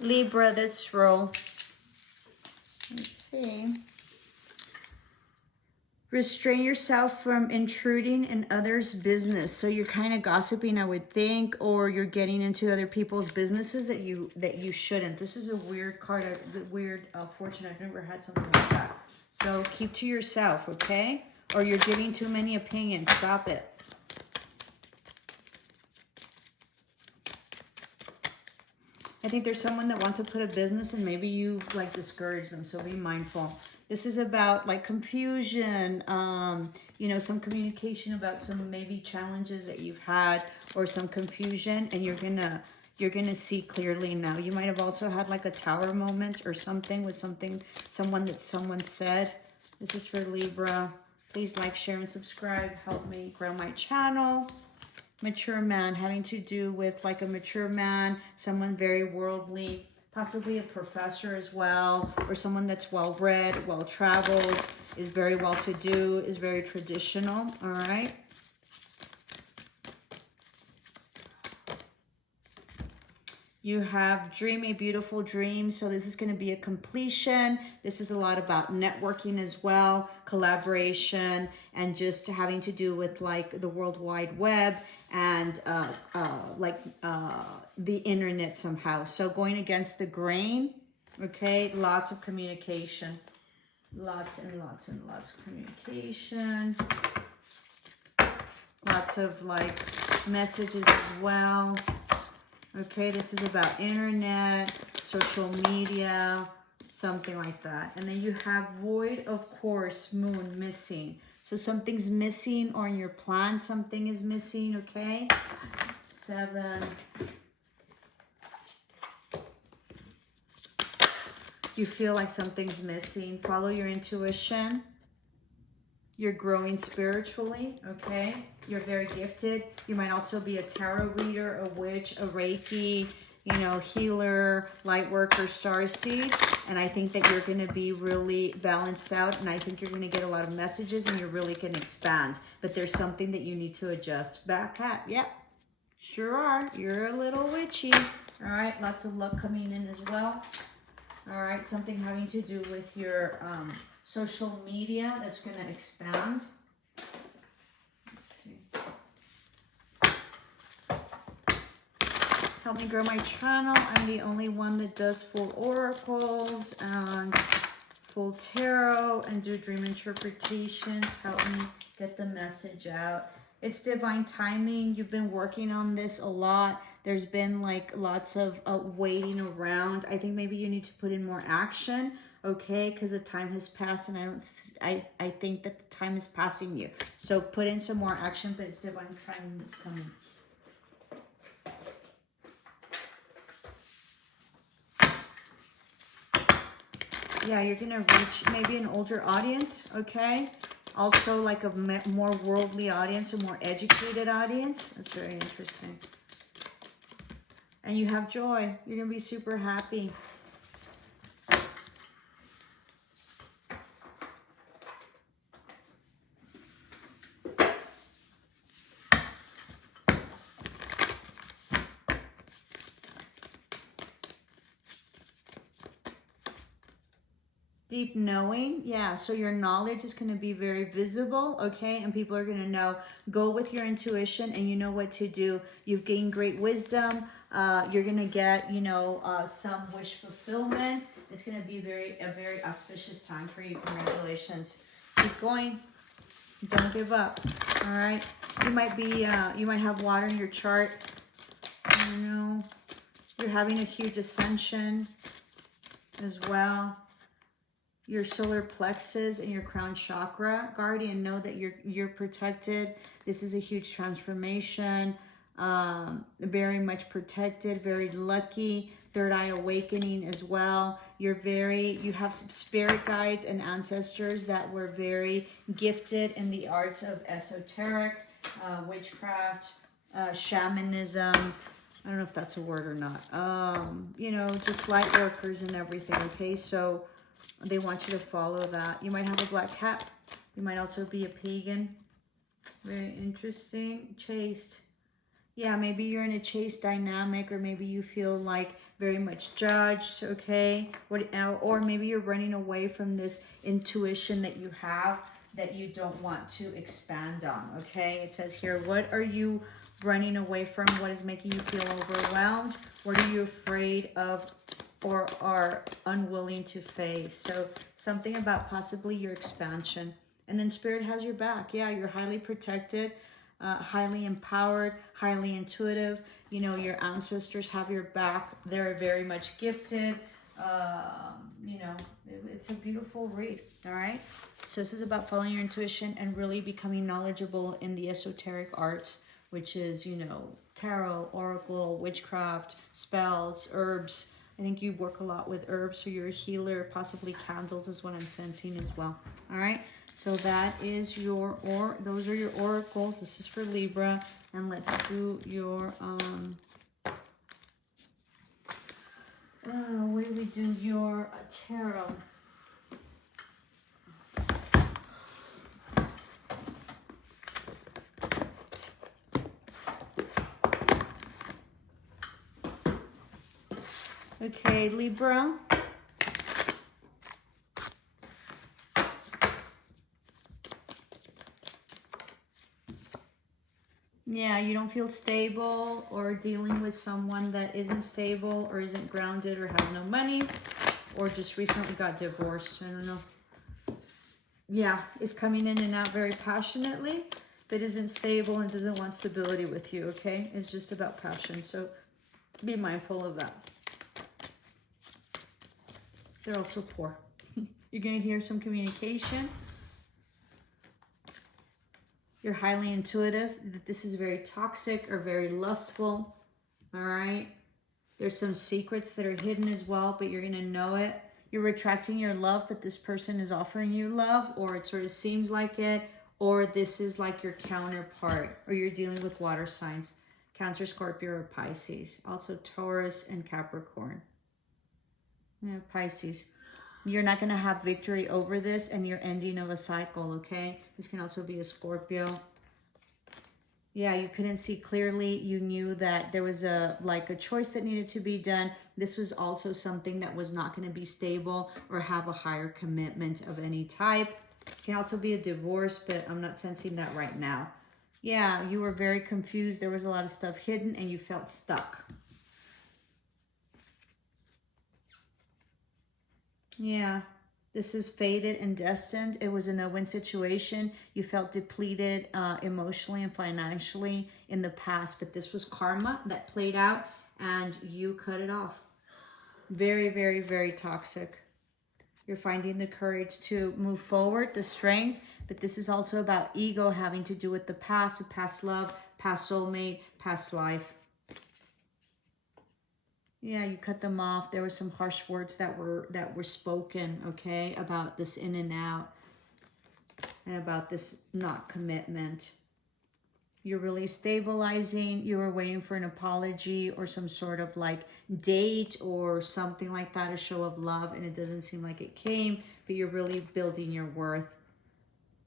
Libra, let's roll. Let's see. Restrain yourself from intruding in others' business. So you're kind of gossiping, I would think, or you're getting into other people's businesses that you shouldn't. This is a weird card, fortune. I've never had something like that. So keep to yourself, okay? Or you're giving too many opinions. Stop it. I think there's someone that wants to put a business and maybe you like discourage them, so be mindful. This is about like confusion, you know, some communication about some maybe challenges that you've had or some confusion, and you're gonna see clearly now. You might have also had like a tower moment or something with someone said. This is for Libra. Please like, share, and subscribe. Help me grow my channel. Mature man, having to do with like a mature man, someone very worldly, possibly a professor as well, or someone that's well-read, well-traveled, is very well-to-do, is very traditional, all right? You have dream a beautiful dream. So this is going to be a completion. This is a lot about networking as well, collaboration, and just having to do with like the World Wide Web and the internet somehow. So going against the grain, okay? Lots of communication. Lots and lots and lots of communication. Lots of like messages as well. Okay, this is about internet, social media, something like that. And then you have void, of course, moon, missing. So something's missing, or in your plan, something is missing, okay? 7. You feel like something's missing. Follow your intuition. You're growing spiritually, okay? You're very gifted. You might also be a tarot reader, a witch, a Reiki, you know, healer, light worker, starseed. And I think that you're going to be really balanced out. And I think you're going to get a lot of messages and you really can expand. But there's something that you need to adjust. Back hat, yep. Sure are. You're a little witchy. All right, lots of luck coming in as well. All right, something having to do with your social media that's going to expand. Let's see. Help me grow my channel. I'm the only one that does full oracles and full tarot and do dream interpretations. Help me get the message out. It's divine timing. You've been working on this a lot. There's been like lots of waiting around. I think maybe you need to put in more action, okay? Because the time has passed, and I think that the time is passing you. So put in some more action, but it's divine timing that's coming. Yeah, you're gonna reach maybe an older audience, okay? Also like a more worldly audience, a more educated audience. That's very interesting. And you have joy. You're going to be super happy. Deep knowing, yeah, so your knowledge is going to be very visible, okay, and people are going to know. Go with your intuition and you know what to do. You've gained great wisdom. You're going to get, you know, some wish fulfillment. It's going to be a very auspicious time for you. Congratulations. Keep going. Don't give up, all right? You might have water in your chart. You know, you're having a huge ascension as well. Your solar plexus and your crown chakra. Guardian, know that you're protected. This is a huge transformation. Very much protected, very lucky. Third eye awakening as well. You have some spirit guides and ancestors that were very gifted in the arts of esoteric, witchcraft, shamanism. I don't know if that's a word or not. You know, just light workers and everything, okay? So they want you to follow that. You might have a black hat. You might also be a pagan. Very interesting. Chaste. Yeah, maybe you're in a chaste dynamic, or maybe you feel like very much judged, okay? Or maybe you're running away from this intuition that you have that you don't want to expand on, okay? It says here, what are you running away from? What is making you feel overwhelmed? What are you afraid of or are unwilling to face? So something about possibly your expansion. And then Spirit has your back. Yeah, you're highly protected, highly empowered, highly intuitive. You know, your ancestors have your back. They're very much gifted. You know, it's a beautiful read, all right? So this is about following your intuition and really becoming knowledgeable in the esoteric arts, which is, you know, tarot, oracle, witchcraft, spells, herbs. I think you work a lot with herbs, so you're a healer. Possibly candles is what I'm sensing as well, all right? So that is those are your oracles. This is for Libra. And let's do your, what do we do? Your tarot. Okay, Libra. Yeah, you don't feel stable or dealing with someone that isn't stable or isn't grounded or has no money or just recently got divorced. I don't know. Yeah, is coming in and out very passionately, but isn't stable and doesn't want stability with you, okay? It's just about passion, so be mindful of that. They're also poor. You're going to hear some communication. You're highly intuitive. This is very toxic or very lustful. All right. There's some secrets that are hidden as well, but you're going to know it. You're retracting your love that this person is offering you love, or it sort of seems like it, or this is like your counterpart, or you're dealing with water signs, Cancer, Scorpio, or Pisces. Also Taurus and Capricorn. Yeah, Pisces. You're not going to have victory over this, and you're ending of a cycle, okay? This can also be a Scorpio. Yeah, you couldn't see clearly. You knew that there was a choice that needed to be done. This was also something that was not going to be stable or have a higher commitment of any type. It can also be a divorce, but I'm not sensing that right now. Yeah, you were very confused. There was a lot of stuff hidden, and you felt stuck. Yeah, this is fated and destined. It was a no-win situation. You felt depleted emotionally and financially in the past, but this was karma that played out and you cut it off. Very, very, very toxic. You're finding the courage to move forward, the strength, but this is also about ego having to do with the past love, past soulmate, past life. Yeah, you cut them off. There were some harsh words that were spoken, okay, about this in and out and about this not commitment. You're really stabilizing. You were waiting for an apology or some sort of like date or something like that, a show of love, and it doesn't seem like it came, but you're really building your worth.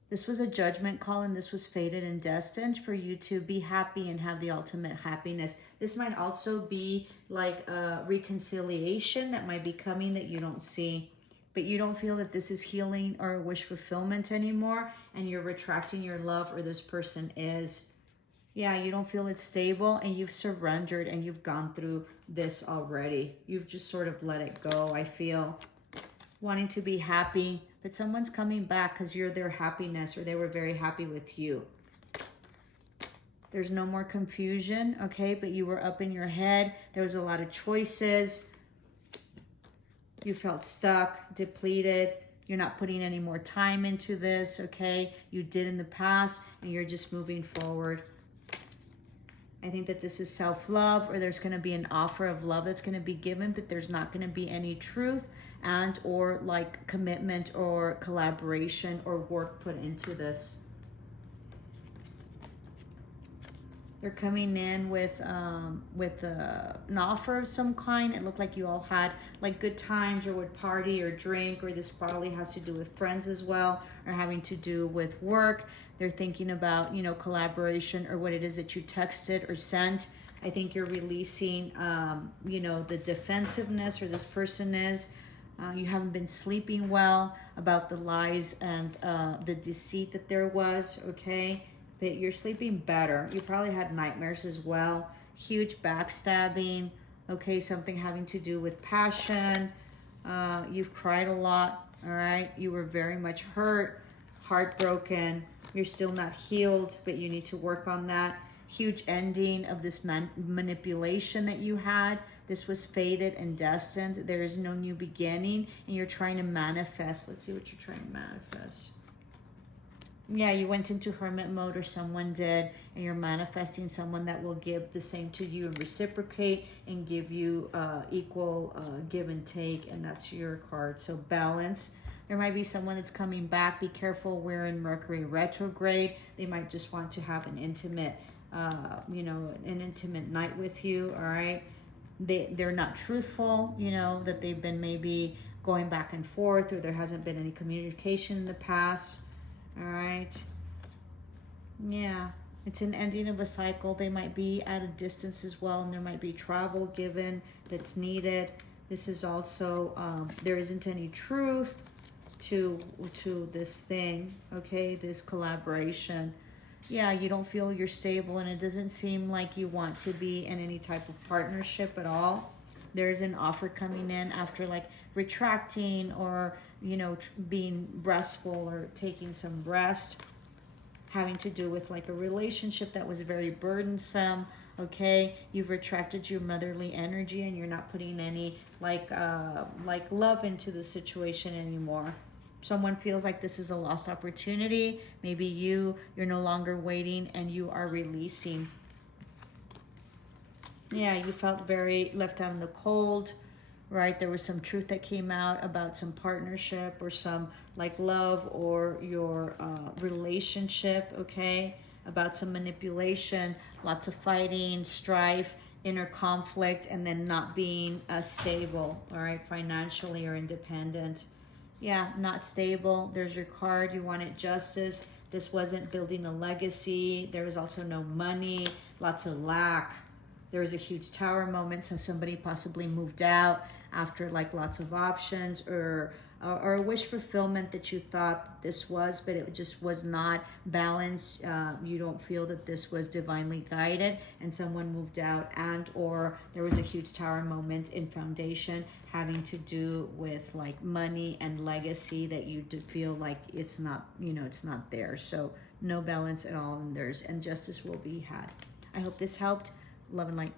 This was a judgment call, and this was fated and destined for you to be happy and have the ultimate happiness. This might also be like a reconciliation that might be coming that you don't see, but you don't feel that this is healing or wish fulfillment anymore, and you're retracting your love, or this person is. Yeah, you don't feel it's stable, and you've surrendered, and you've gone through this already. You've just sort of let it go, I feel. Wanting to be happy, but someone's coming back because you're their happiness, or they were very happy with you. There's no more confusion, okay? But you were up in your head. There was a lot of choices. You felt stuck, depleted. You're not putting any more time into this, okay? You did in the past, and you're just moving forward. I think that this is self-love, or there's going to be an offer of love that's going to be given, but there's not going to be any truth and or like commitment or collaboration or work put into this. They're coming in with an offer of some kind. It looked like you all had like good times or would party or drink, or this probably has to do with friends as well, or having to do with work. They're thinking about, you know, collaboration or what it is that you texted or sent. I think you're releasing, you know, the defensiveness, or this person is. You haven't been sleeping well about the lies and the deceit that there was, okay? But you're sleeping better. You probably had nightmares as well. Huge backstabbing, okay? Something having to do with passion. You've cried a lot, all right? You were very much hurt, heartbroken. You're still not healed, but you need to work on that. Huge ending of this manipulation that you had. This was fated and destined. There is no new beginning, and you're trying to manifest. Let's see what you're trying to manifest. Yeah, you went into hermit mode, or someone did, and you're manifesting someone that will give the same to you and reciprocate and give you equal give and take, and that's your card. So balance. There might be someone that's coming back. Be careful, we're in Mercury retrograde. They might just want to have an intimate, you know, an intimate night with you, all right? They're not truthful, you know, that they've been maybe going back and forth, or there hasn't been any communication in the past. All right. Yeah, it's an ending of a cycle. They might be at a distance as well, and there might be travel given that's needed. This is also, there isn't any truth to this thing, okay, this collaboration. Yeah, you don't feel you're stable, and it doesn't seem like you want to be in any type of partnership at all. There's an offer coming in after like retracting, or, you know, being restful or taking some rest, having to do with like a relationship that was very burdensome, okay? You've retracted your motherly energy, and you're not putting any like love into the situation anymore. Someone feels like this is a lost opportunity. Maybe you're no longer waiting, and you are releasing. Yeah, you felt very left out in the cold, right? There was some truth that came out about some partnership, or some like love, or your relationship, okay? About some manipulation, lots of fighting, strife, inner conflict, and then not being stable, all right? Financially or independent. Yeah, not stable. There's your card. You wanted justice. This wasn't building a legacy. There was also no money, lots of lack. There was a huge tower moment, so somebody possibly moved out after like lots of options, or a wish fulfillment that you thought this was, but it just was not balanced. You don't feel that this was divinely guided, and someone moved out, and or there was a huge tower moment in foundation having to do with like money and legacy that you feel like it's not, you know, it's not there. So no balance at all, and justice will be had. I hope this helped. Love and light.